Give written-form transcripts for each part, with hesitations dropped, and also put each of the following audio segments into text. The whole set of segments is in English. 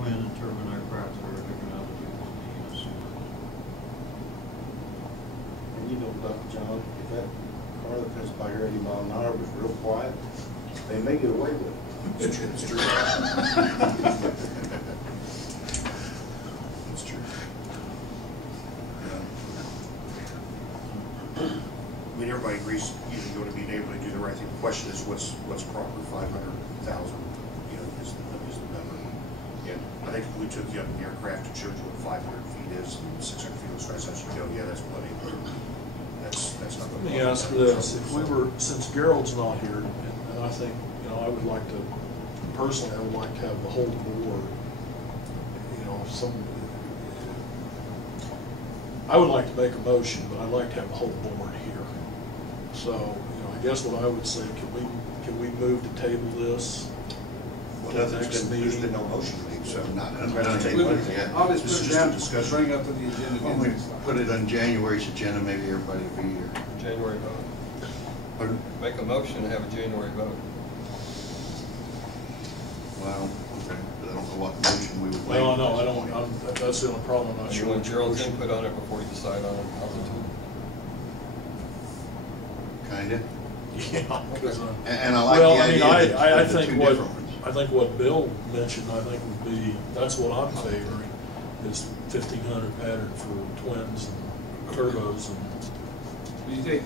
Twin and turbine aircraft that are different altitudes on the sewer. And you know, Dr. John, if that car that passed by here 80 miles an hour was real quiet, they may get away with it. It's true. It's true. It's true. Yeah. I mean, everybody agrees you're going to be able to do the right thing. The question is, what's proper? 500,000, you know, is the number. And I think if we took you up in the aircraft and showed you what 500 feet is and 600 feet as far as you go, yeah, that's plenty. That's not. Let me ask this: if we were, since Gerald's not here, and I think, you know, I would like to, personally, I would like to have the whole board, you know, I would like to make a motion, but I'd like to have the whole board here. So, you know, I guess what I would say, can we move to table this? There's been no motion made, so not going to table anything yet. I'll just This put is it down, just a discussion. bring up to the agenda. When we put it on January's agenda, maybe everybody will be here. January vote. Pardon? Make a motion to have a January vote. Well, okay, but I don't know what motion we would. Well, no, I don't, that's the only problem, I'm not You sure. want what your Gerald's motion- input on it before you decide on altitude? Kinda. Yeah, because, And I like well, the I mean, idea I of the think two what, different ones. I think what Bill mentioned, I think would be, that's what I'm favoring, is 1,500 pattern for twins and turbos and. You take,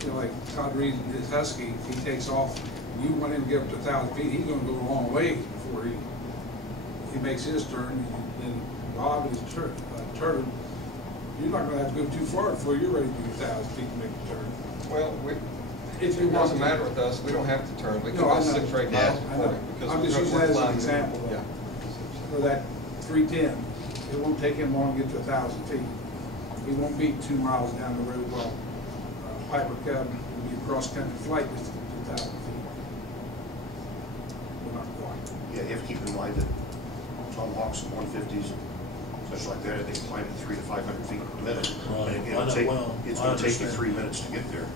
you know, like Todd Reed and his Husky, if he takes off, you want him to get up to 1,000 feet, he's gonna go a long way before he makes his turn. And Bob and his turn, you're not gonna have to go too far before you're ready to do 1,000 feet to make the turn. Well, If you it want doesn't to. matter with us, we don't have to turn, we can No, go I know. 6 or 8 Yeah. miles I before know. it, because I'm just we're using that as an flying. example. Yeah. For that 310, it won't take him long to get to 1,000 feet. He won't be 2 miles down the road while Piper Cub will be a cross-country flight just to 2,000 feet. We're not quite. Yeah, you have to keep in mind that Tomahawks and 150s, such like that, they climb at 300 to 500 feet per minute. Right. And I know, well, it's I going to take you understand. 3 minutes to get there.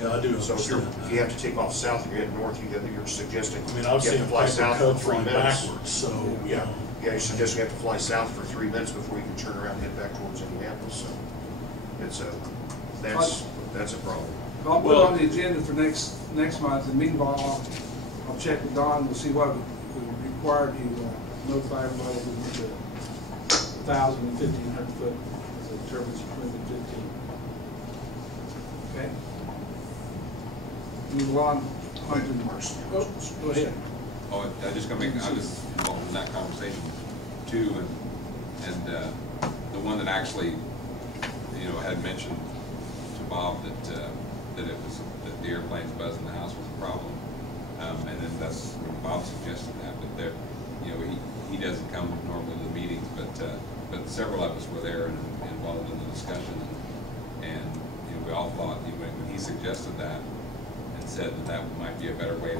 Yeah, I do So if understand you that. have to take off south and you're heading north, you're suggesting I mean, you I've have seen to fly Piper south Cub for 3 fly minutes. backwards, so, you Yeah, know. yeah, you suggest you have to fly south for 3 minutes before you can turn around and head back towards Indianapolis, so it's that's a problem. I'll put it Well- on the agenda for next month, and meanwhile, I'll check with Don, we'll see what is required to notify everybody who needs a 1,000 and 1,500 foot as a turbines between the 15. Okay? Move on to March. Oh, go ahead. Oh, I just gonna make, I was involved in that conversation too, and the one that actually, you know, had mentioned to Bob that it was, that the airplanes buzzing the house was a problem. And then that's when Bob suggested that, but there, you know, he doesn't come normally to the meetings, but several of us were there and involved in the discussion, and you know, we all thought, you know, when he suggested that and said that might be a better way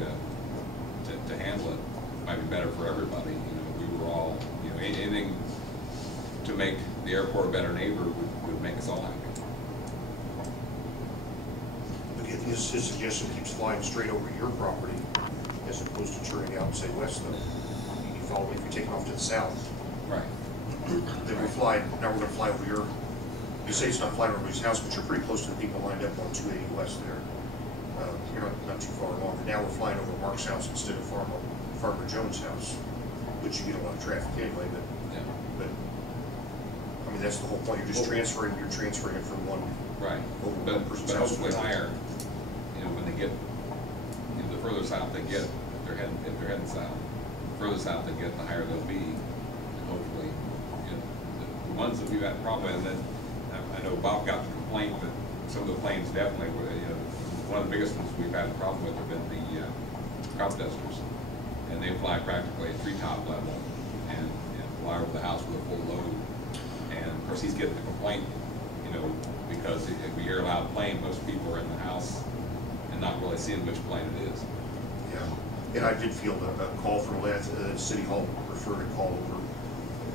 to handle it, might be better for everybody. You know, we were all, you know, anything to make the airport a better neighbor would make us all happy. Again, his suggestion keeps flying straight over your property as opposed to turning out, say, west, though. You follow me, if you're taking off to the south, Right. then we fly, now we're going to fly over your, you say it's not flying over his house, but you're pretty close to the people lined up on 280 west there. You're not too far along. And now we're flying over Mark's house instead of Farmer Jones' house, which you get a lot of traffic anyway, but Yeah. I mean, that's the whole point. You're just transferring it from one Right. over one But person's house. hopefully higher, you know, when they get, you know, the further south they get, if they're heading south, the further south they get, the higher they'll be. And hopefully, you know, the ones that we've had a problem with, and then I know Bob got the complaint that some of the planes definitely were, you know, one of the biggest ones we've had a problem with have been the crop dusters. And they fly practically at treetop level and fly over the house with a full load. And of course he's getting the complaint, you know, because if we hear a loud plane, most people are in the house and not really seeing which plane it is. Yeah, and I did feel a call from City Hall referred a call over,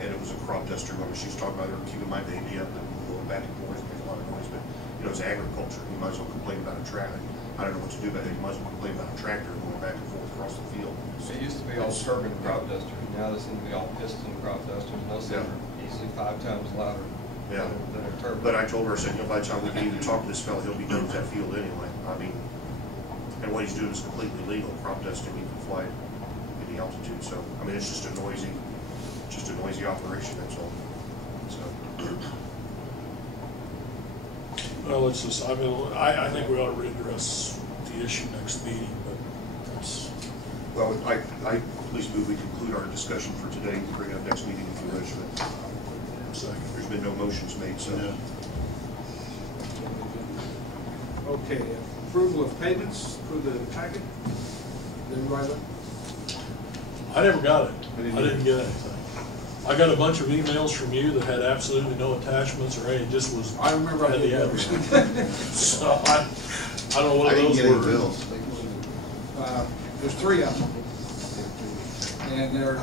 and it was a crop duster woman. She was talking about her keeping my baby up and going back and forth, making a lot of noise. But you know, it's agriculture. You might as well complain about a tractor. I don't know what to do about it. You might as well complain about a tractor going back and forth across the field. It used to be all turbine crop dusters, now they seem to be all piston crop dusters, and those things are easily 5 times louder Yeah. than a turbine. But I told her, I said, you know, by the time we can even talk to this fellow, he'll be done with that field anyway. I mean, and what he's doing is completely legal, crop dusting, he can fly any altitude, so, I mean, it's just a noisy operation, that's all, so. Well, it's just, I mean, I think we ought to readdress the issue next meeting, but that's, Well, I at least move we conclude our discussion for today, and bring it up next meeting if you wish, but second. there's been no motions made, so. Yeah. Okay, approval of payments for the packet. Did everybody look? I never got it. I didn't I didn't get anything. I got a bunch of emails from you that had absolutely no attachments or anything, it just was. I remember I had did the that. address. So I don't know what I didn't those get any were. bills. There's 3 of them. And they're,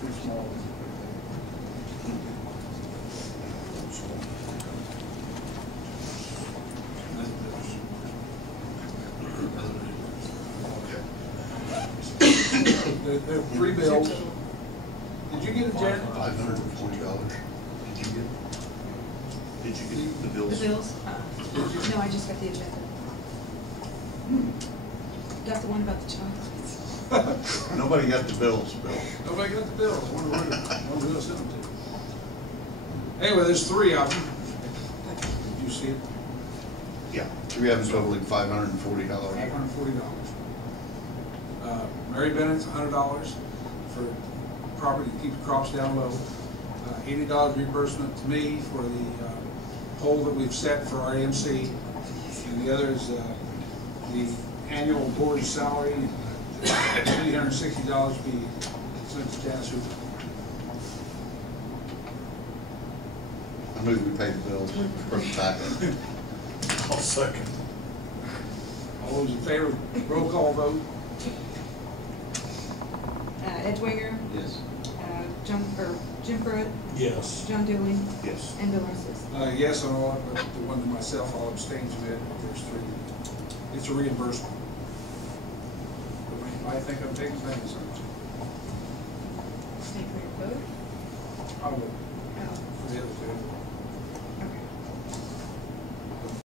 too small. There are 3 bills. Did you get it, Janet? $540. Did you get it? Did you get the The bills? bills? No, I just got the agenda. Got the one about the chocolates. Nobody got the bills, Bill. Nobody got the bills. I wonder who else sent them to. Anyway, there's 3 of them. Did you see it? Yeah. We have totaling $540. $540. Mary Bennett's $100 for property to keep the crops down low. $80 reimbursement to me for the pole that we've set for our AMC. And the other is the annual board salary, $360 to be sent to Janice Hooper. I move we pay the bills for the packet. I'll second. All those in favor, roll call vote. Ed Winger, Yes. Jim Pruitt, Yes. John Dewey, Yes. and Bill Arces. Yes on all, but the one to myself, I'll abstain from it. There's 3. It's a reimbursement. I think I'm taking things. Take your vote. I will, Oh. for the other 2.